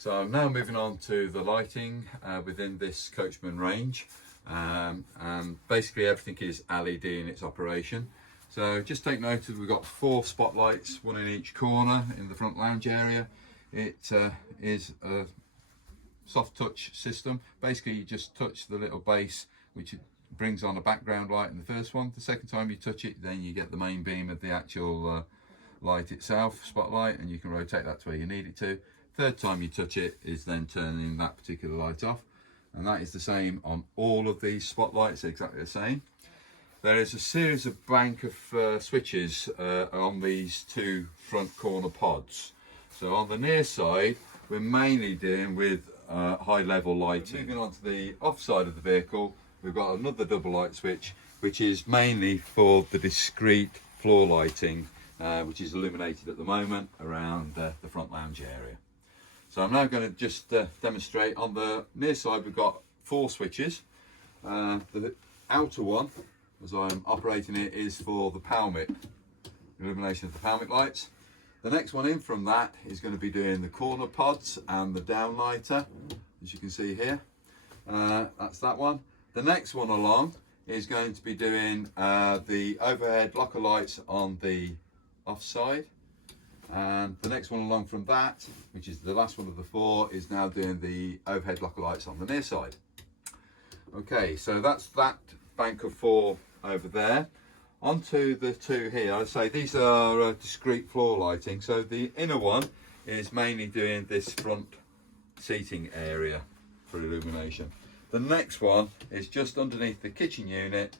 So I'm now moving on to the lighting within this Coachman range, and basically everything is LED in its operation. So just take note that we've got 4 spotlights, 1 in each corner in the front lounge area. It is a soft touch system. Basically you just touch the little base which brings on a background light in the first one. The second time you touch it, then you get the main beam of the actual light itself, spotlight, and you can rotate that to where you need it to. Third time you touch it is then turning that particular light off, and that is the same on all of these spotlights, exactly the same. There is a series of bank of switches on these 2 front corner pods. So on the near side we're mainly dealing with high level lighting. Moving on to the off side of the vehicle, we've got another double light switch which is mainly for the discrete floor lighting, which is illuminated at the moment around the front lounge area. So I'm now going to just demonstrate. On the near side we've got 4 switches. The outer one, as I'm operating it, is for the Palmet, illumination of the Palmet lights. The next one in from that is going to be doing the corner pods and the downlighter, as you can see here. That's that one. The next one along is going to be doing the overhead locker lights on the offside. And the next one along from that, which is the last one of the 4, is now doing the overhead locker lights on the near side. Okay, so that's that bank of 4 over there. Onto the 2 here. I say these are discrete floor lighting. So the inner one is mainly doing this front seating area for illumination. The next one is just underneath the kitchen unit,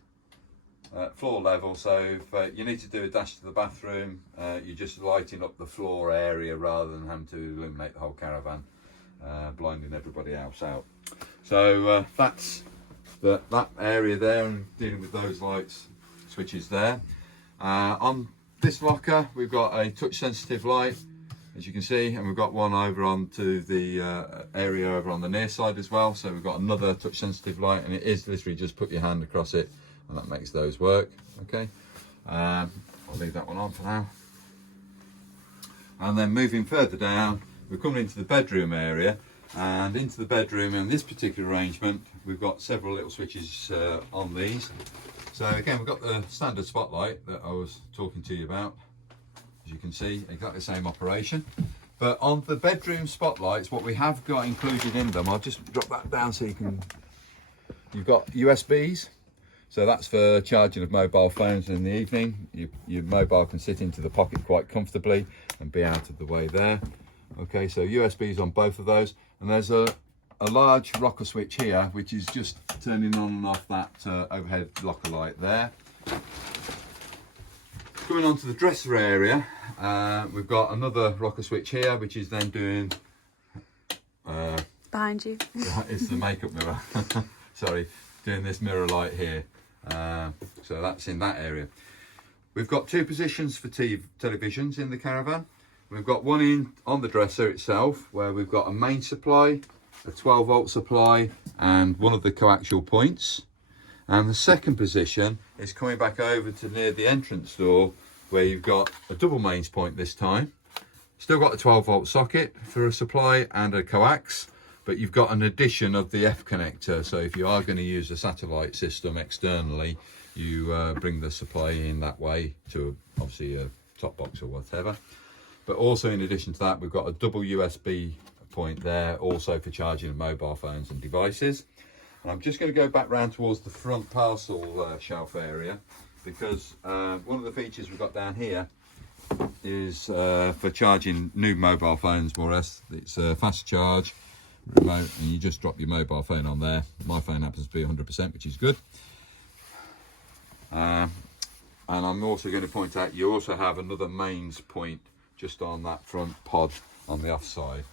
floor level. So if you need to do a dash to the bathroom, you're just lighting up the floor area rather than having to illuminate the whole caravan, blinding everybody else out. So that's that area there, and dealing with those lights switches there. On this locker we've got a touch sensitive light, as you can see, and we've got one over onto the area over on the near side as well. So we've got another touch sensitive light, and it is literally just put your hand across it and that makes those work. Okay, I'll leave that one on for now. And then moving further down, we're coming into the bedroom area, and into the bedroom in this particular arrangement we've got several little switches on these. So again, we've got the standard spotlight that I was talking to you about. As you can see, exactly the same operation. But on the bedroom spotlights, what we have got included in them, I'll just drop that down so you can, you've got USBs. So that's for charging of mobile phones in the evening. Your mobile can sit into the pocket quite comfortably and be out of the way there. Okay, so USBs on both of those. And there's a large rocker switch here, which is just turning on and off that overhead locker light there. Going on to the dresser area, we've got another rocker switch here, which is then doing... behind you. It's the makeup mirror. Sorry, doing this mirror light here. So that's in that area. We've got 2 positions for televisions in the caravan. We've got one in on the dresser itself, where we've got a main supply, a 12-volt supply, and one of the coaxial points. And the second position is coming back over to near the entrance door, where you've got a double mains point this time. Still got a 12-volt socket for a supply and a coax, but you've got an addition of the F connector. So if you are going to use a satellite system externally, you bring the supply in that way to obviously a top box or whatever. But also in addition to that, we've got a double USB point there, also for charging of mobile phones and devices. And I'm just going to go back round towards the front parcel shelf area, because one of the features we've got down here is for charging new mobile phones, more or less. It's a fast charge remote, and you just drop your mobile phone on there. My phone happens to be 100%, which is good. And I'm also going to point out, you also have another mains point just on that front pod on the offside.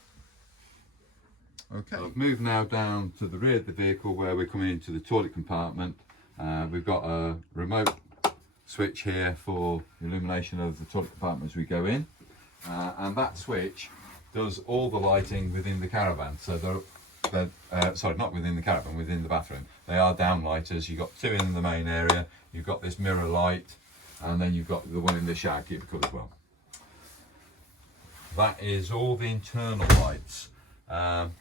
Okay, I've moved now down to the rear of the vehicle, where we're coming into the toilet compartment. We've got a remote switch here for illumination of the toilet compartment as we go in, and that switch does all the lighting within the caravan. So they're sorry, not within the caravan, within the bathroom. They are downlighters. You've got 2 in the main area, you've got this mirror light, and then you've got the one in the shower cubicle as well. That is all the internal lights.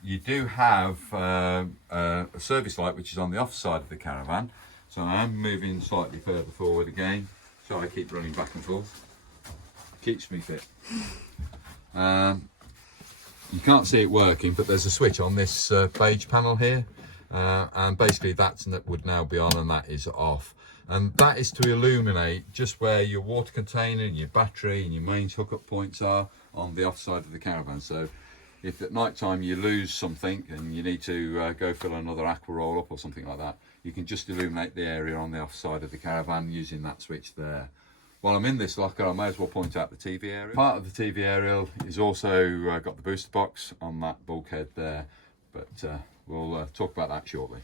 You do have a service light which is on the off side of the caravan. So I'm moving slightly further forward again. So I keep running back and forth. Keeps me fit. You can't see it working, but there's a switch on this beige panel here. And basically that would now be on and that is off. And that is to illuminate just where your water container and your battery and your mains hookup points are on the off side of the caravan. So if at night time you lose something and you need to go fill another aqua roll up or something like that, you can just illuminate the area on the off side of the caravan using that switch there. While I'm in this locker, I may as well point out the TV aerial. Part of the TV aerial is also got the booster box on that bulkhead there, but we'll talk about that shortly.